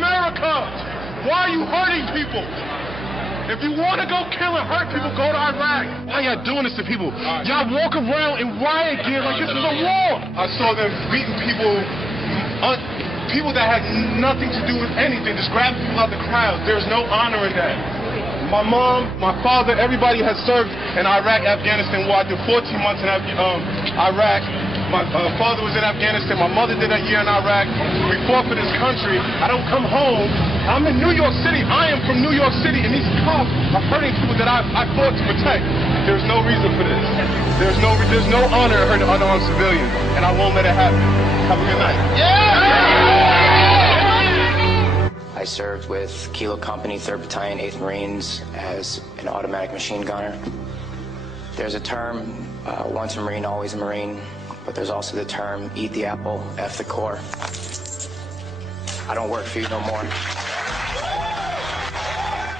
America? Why are you hurting people? If you want to go kill and hurt people, go to Iraq. Why y'all doing this to people? Y'all walk around in riot gear like this is a war. I saw them beating people, people that had nothing to do with anything, just grabbing people out the crowd. There's no honor in that. My mom, my father, everybody has served in Iraq, Afghanistan war. I did 14 months in Iraq. My father was in Afghanistan. My mother did a year in Iraq. We fought for this country. I don't come home. I'm in New York City. I am from New York City, and these cops are hurting people that I fought to protect. There's no reason for this. There's no honor in hurting unarmed civilians, and I won't let it happen. Have a good night. I served with Kilo Company, 3rd Battalion, 8th Marines as an automatic machine gunner. There's a term, once a Marine, always a Marine, but there's also the term, eat the apple, F the core. I don't work for you no more.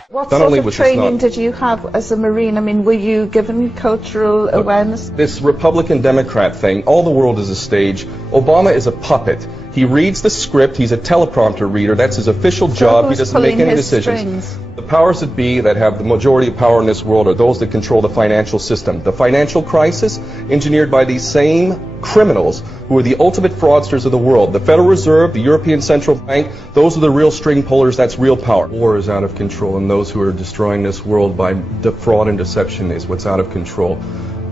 What sort of training did you have as a Marine? I mean, were you given cultural awareness? This Republican-Democrat thing, all the world is a stage. Obama is a puppet. He reads the script, he's a teleprompter reader, that's his official job, he doesn't make any decisions. Strings? The powers that be that have the majority of power in this world are those that control the financial system. The financial crisis engineered by these same criminals who are the ultimate fraudsters of the world. The Federal Reserve, the European Central Bank, those are the real string pullers, that's real power. War is out of control, and those who are destroying this world by fraud and deception is what's out of control.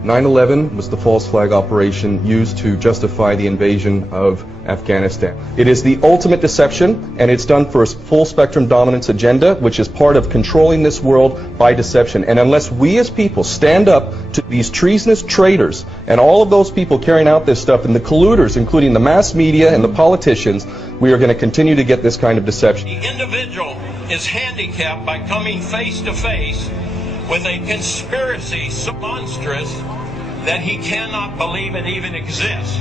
9/11 was the false flag operation used to justify the invasion of Afghanistan. It is the ultimate deception, and it's done for a full spectrum dominance agenda, which is part of controlling this world by deception. And unless we as people stand up to these treasonous traitors and all of those people carrying out this stuff and the colluders, including the mass media and the politicians, we are going to continue to get this kind of deception. The individual is handicapped by coming face to face with a conspiracy so monstrous that he cannot believe it even exists.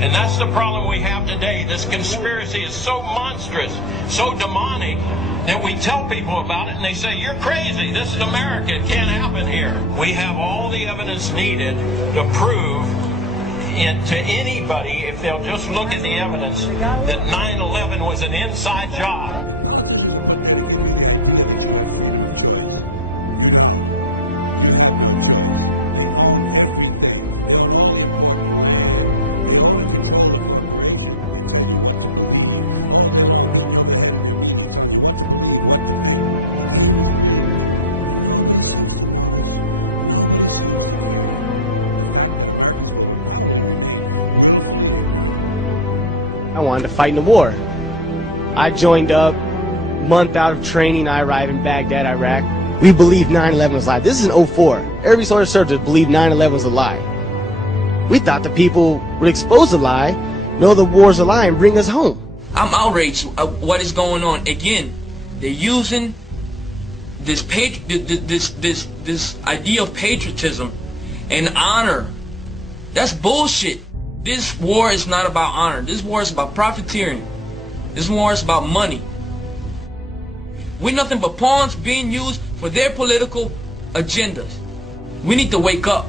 And that's the problem we have today. This conspiracy is so monstrous, so demonic, that we tell people about it and they say, you're crazy, this is America, it can't happen here. We have all the evidence needed to prove to anybody, if they'll just look at the evidence, that 9/11 was an inside job. I wanted to fight in the war. I joined up, month out of training, I arrived in Baghdad, Iraq. We believed 9/11 was a lie. This is in 04. Every soldier served believed 9/11 was a lie. We thought the people would expose the lie, know the war's a lie, and bring us home. I'm outraged at what is going on. Again, they're using this idea of patriotism and honor. That's bullshit. This war is not about honor. This war is about profiteering. This war is about money. We're nothing but pawns being used for their political agendas. We need to wake up,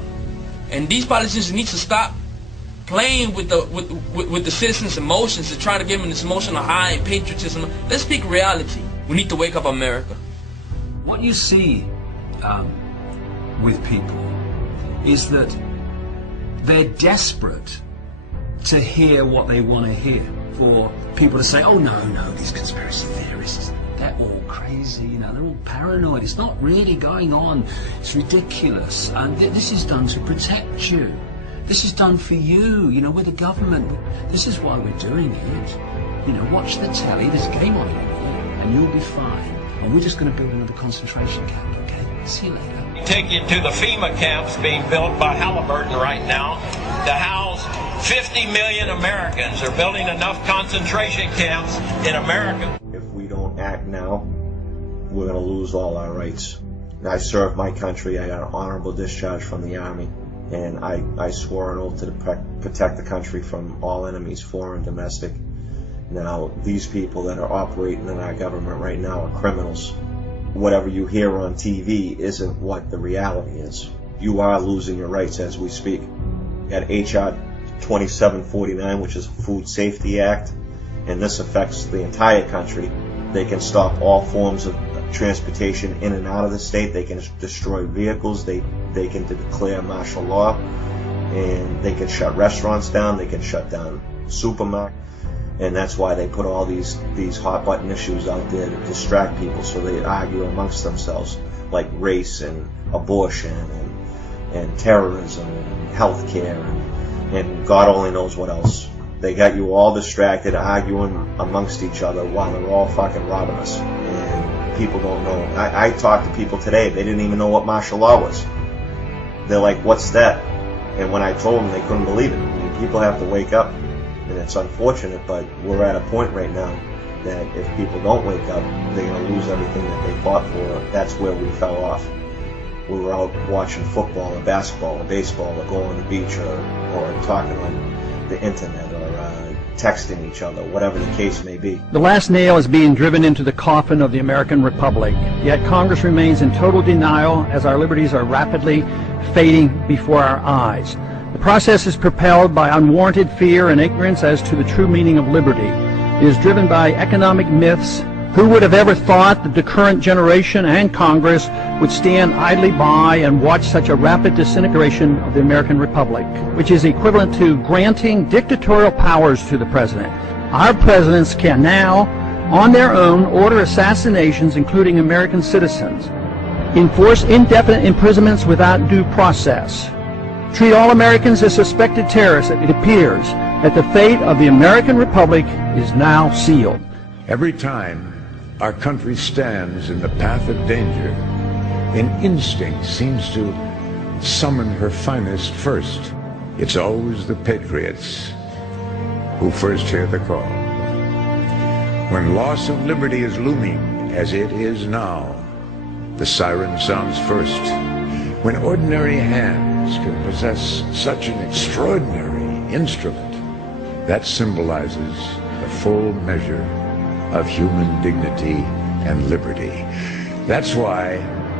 and these politicians need to stop playing with the citizens' emotions and trying to give them this emotional high and patriotism. Let's speak reality. We need to wake up, America. What you see with people is that they're desperate to hear what they want to hear. For people to say, oh no, these conspiracy theorists, they're all crazy, you know, they're all paranoid, it's not really going on, it's ridiculous, and this is done to protect you, this is done for you, you know, we're the government, this is why we're doing it, you know, watch the telly, there's a game on it, and you'll be fine, and we're just going to build another concentration camp, okay, see you later. Take you to the FEMA camps being built by Halliburton right now to house 50 million Americans. They're building enough concentration camps in America. If we don't act now, we're going to lose all our rights. I served my country. I got an honorable discharge from the Army, and I swore an oath to protect the country from all enemies, foreign, domestic. Now, these people that are operating in our government right now are criminals. Whatever you hear on TV isn't what the reality is. You are losing your rights as we speak. You got H.R. 2749, which is a Food Safety Act, and this affects the entire country. They can stop all forms of transportation in and out of the state. They can destroy vehicles. They can declare martial law, and they can shut restaurants down. They can shut down supermarkets. And that's why they put all these hot button issues out there to distract people, so they argue amongst themselves, like race and abortion and terrorism and healthcare and God only knows what else. They got you all distracted, arguing amongst each other while they're all fucking robbing us. And people don't know. I talked to people today, they didn't even know what martial law was. They're like, what's that? And when I told them, they couldn't believe it. I mean, people have to wake up. And it's unfortunate, but we're at a point right now that if people don't wake up, they're going to lose everything that they fought for. That's where we fell off. We were out watching football or basketball or baseball or going on the beach or talking on the internet or texting each other, whatever the case may be. The last nail is being driven into the coffin of the American Republic, yet Congress remains in total denial as our liberties are rapidly fading before our eyes. The process is propelled by unwarranted fear and ignorance as to the true meaning of liberty. It is driven by economic myths. Who would have ever thought that the current generation and Congress would stand idly by and watch such a rapid disintegration of the American Republic, which is equivalent to granting dictatorial powers to the president. Our presidents can now, on their own, order assassinations, including American citizens, enforce indefinite imprisonments without due process, treat all Americans as suspected terrorists. It appears that the fate of the American Republic is now sealed. Every time our country stands in the path of danger, an instinct seems to summon her finest first. It's always the patriots who first hear the call. When loss of liberty is looming, as it is now, the siren sounds first. When ordinary hands can possess such an extraordinary instrument, that symbolizes the full measure of human dignity and liberty. That's why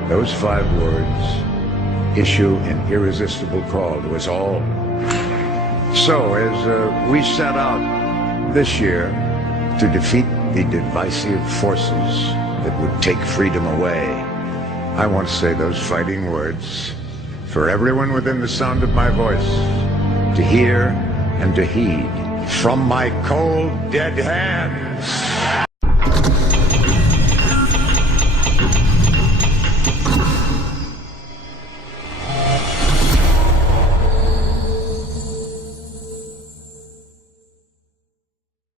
those 5 words issue an irresistible call to us all. So as we set out this year to defeat the divisive forces that would take freedom away, I want to say those fighting words for everyone within the sound of my voice to hear and to heed. From my cold, dead hands,